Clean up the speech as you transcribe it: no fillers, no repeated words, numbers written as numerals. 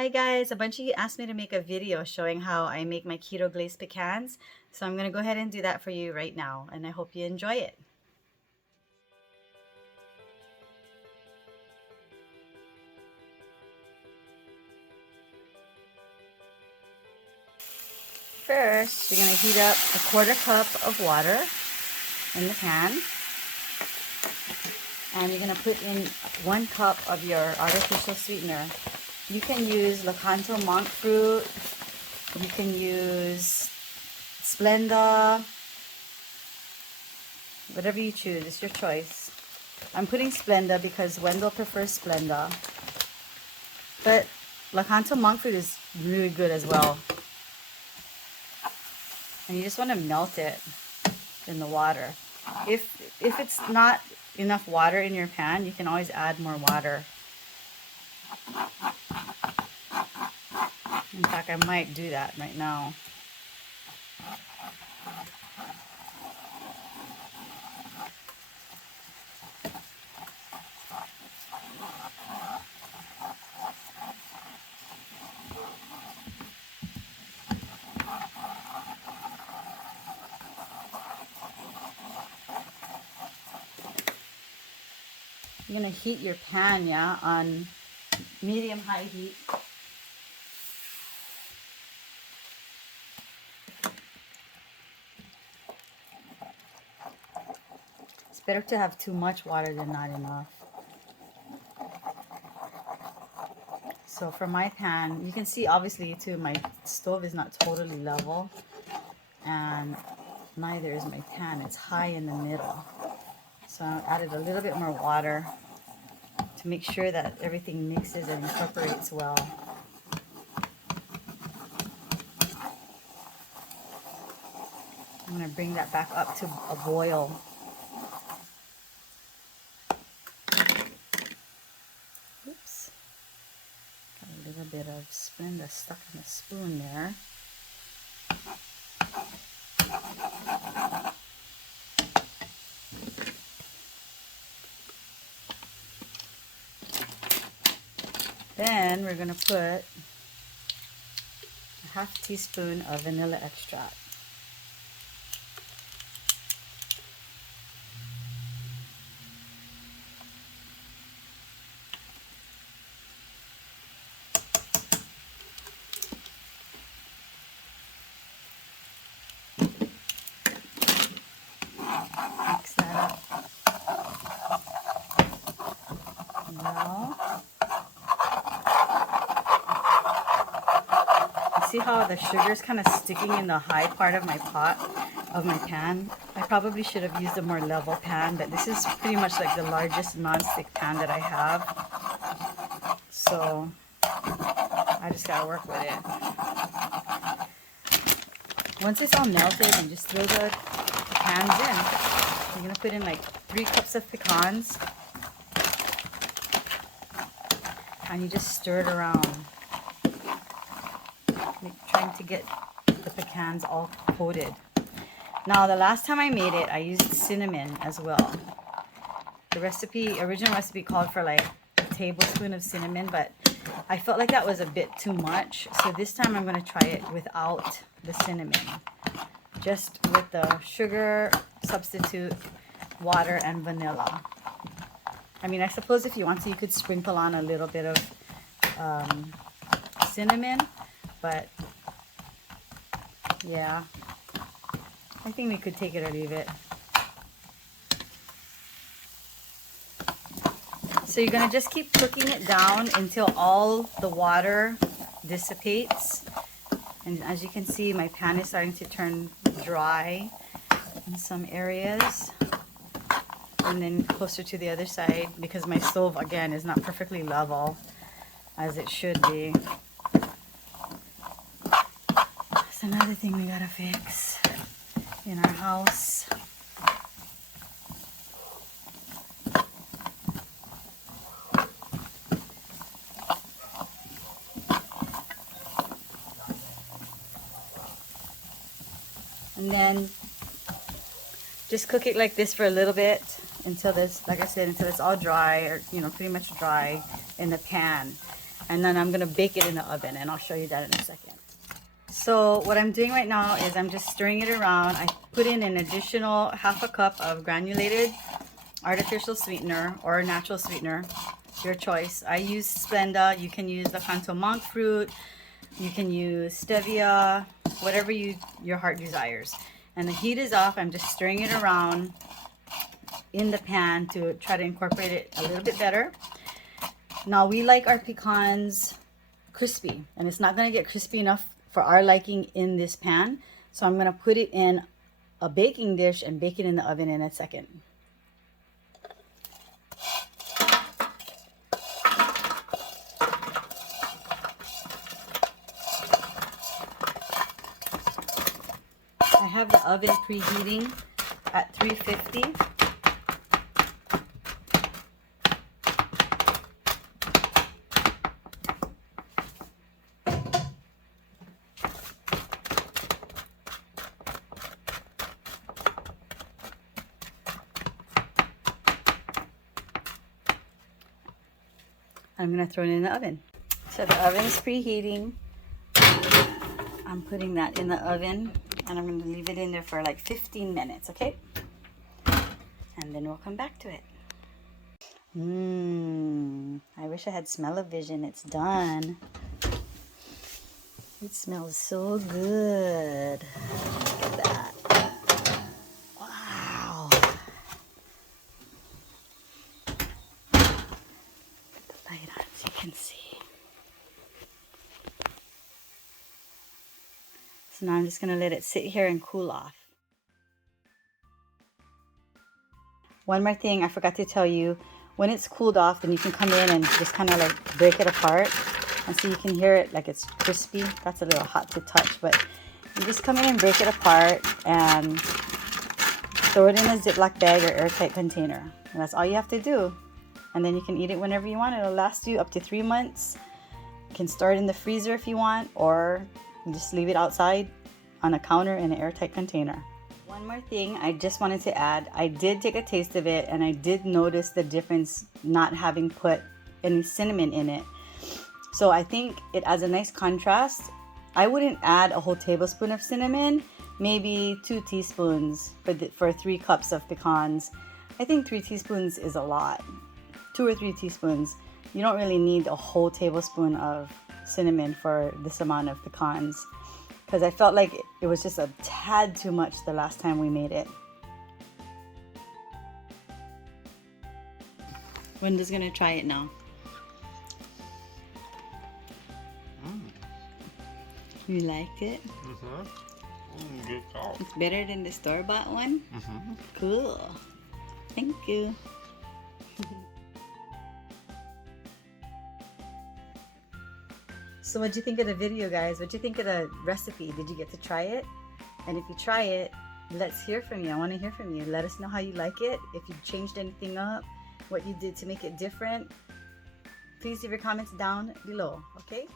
Hi guys, a bunch of you asked me to make a video showing how I make my keto glazed pecans. So I'm going to go ahead and do that for you right now, and I hope you enjoy it. First, you're going to heat up a 1/4 cup of water in the pan. And you're going to put in 1 cup of your artificial sweetener. You can use Lakanto Monkfruit. You can use Splenda. Whatever you choose, it's your choice. I'm putting Splenda because Wendell prefers Splenda. But Lakanto Monkfruit is really good as well. And you just want to melt it in the water. If it's not enough water in your pan, you can always add more water. In fact, I might do that right now. You're going to heat your pan, yeah, on medium-high heat. It's better to have too much water than not enough. So for my pan, you can see obviously too, my stove is not totally level, and neither is my pan. It's high in the middle. So I added a little bit more water to make sure that everything mixes and incorporates well. I'm going to bring that back up to a boil. Oops. Got a little bit of Splenda stuck in the spoon there. Then we're going to put a 1/2 teaspoon of vanilla extract. Mix that up well. See how the sugar is kind of sticking in the high part of my pot, of my pan? I probably should have used a more level pan, but this is pretty much like the largest non-stick pan that I have. So I just gotta work with it. Once it's all melted, you just throw the pecans in. You're gonna put in like 3 cups of pecans, and you just stir it around, trying to get the pecans all coated. Now, the last time I made it, I used cinnamon as well. The original recipe called for like a tablespoon of cinnamon, but I felt like that was a bit too much. So this time I'm going to try it without the cinnamon. Just with the sugar, substitute, water, and vanilla. I mean, I suppose if you want to, you could sprinkle on a little bit of cinnamon, but yeah, I think we could take it or leave it. So you're going to just keep cooking it down until all the water dissipates. And as you can see, my pan is starting to turn dry in some areas. And then closer to the other side, because my stove, again, is not perfectly level as it should be. That's another thing we gotta fix in our house. And then just cook it like this for a little bit until this, like I said, until it's all dry, or pretty much dry in the pan. and then I'm gonna bake it in the oven, and I'll show you that in a second. So what I'm doing right now is I'm just stirring it around. I put in an additional ½ cup of granulated artificial sweetener or natural sweetener, your choice. I use Splenda. You can use Lakanto Monkfruit. You can use Stevia, whatever your heart desires. And the heat is off. I'm just stirring it around in the pan to try to incorporate it a little bit better. Now we like our pecans crispy, and it's not going to get crispy enough for our liking in this pan. So I'm going to put it in a baking dish and bake it in the oven in a second. I have the oven preheating at 350. I'm going to throw it in the oven. So the oven's preheating. I'm putting that in the oven, and I'm going to leave it in there for like 15 minutes, okay? And then we'll come back to it. I wish I had smell-o-vision. It's done. It smells so good. Look at that. Wow. Put the light on so you can see. So now I'm just going to let it sit here and cool off. One more thing I forgot to tell you. When it's cooled off, then you can come in and just kind of like break it apart. And so you can hear it like it's crispy. That's a little hot to touch, but you just come in and break it apart and throw it in a Ziploc bag or airtight container. And that's all you have to do. And then you can eat it whenever you want. It'll last you up to 3 months. You can store it in the freezer if you want, or just leave it outside on a counter in an airtight container. One more thing I just wanted to add. I did take a taste of it, and I did notice the difference not having put any cinnamon in it. So I think it adds a nice contrast. I wouldn't add a whole tablespoon of cinnamon, maybe 2 teaspoons for 3 cups of pecans. I think 3 teaspoons is a lot. 2 or 3 teaspoons. You don't really need a whole tablespoon of cinnamon for this amount of pecans, because I felt like it was just a tad too much the last time we made it. Wendell's gonna try it now. You like it? Good call. It's better than the store-bought one? Cool. Thank you. So what'd you think of the video, guys? What'd you think of the recipe? Did you get to try it? And if you try it, let's hear from you. I want to hear from you. Let us know how you like it. If you changed anything up, what you did to make it different. Please leave your comments down below, okay?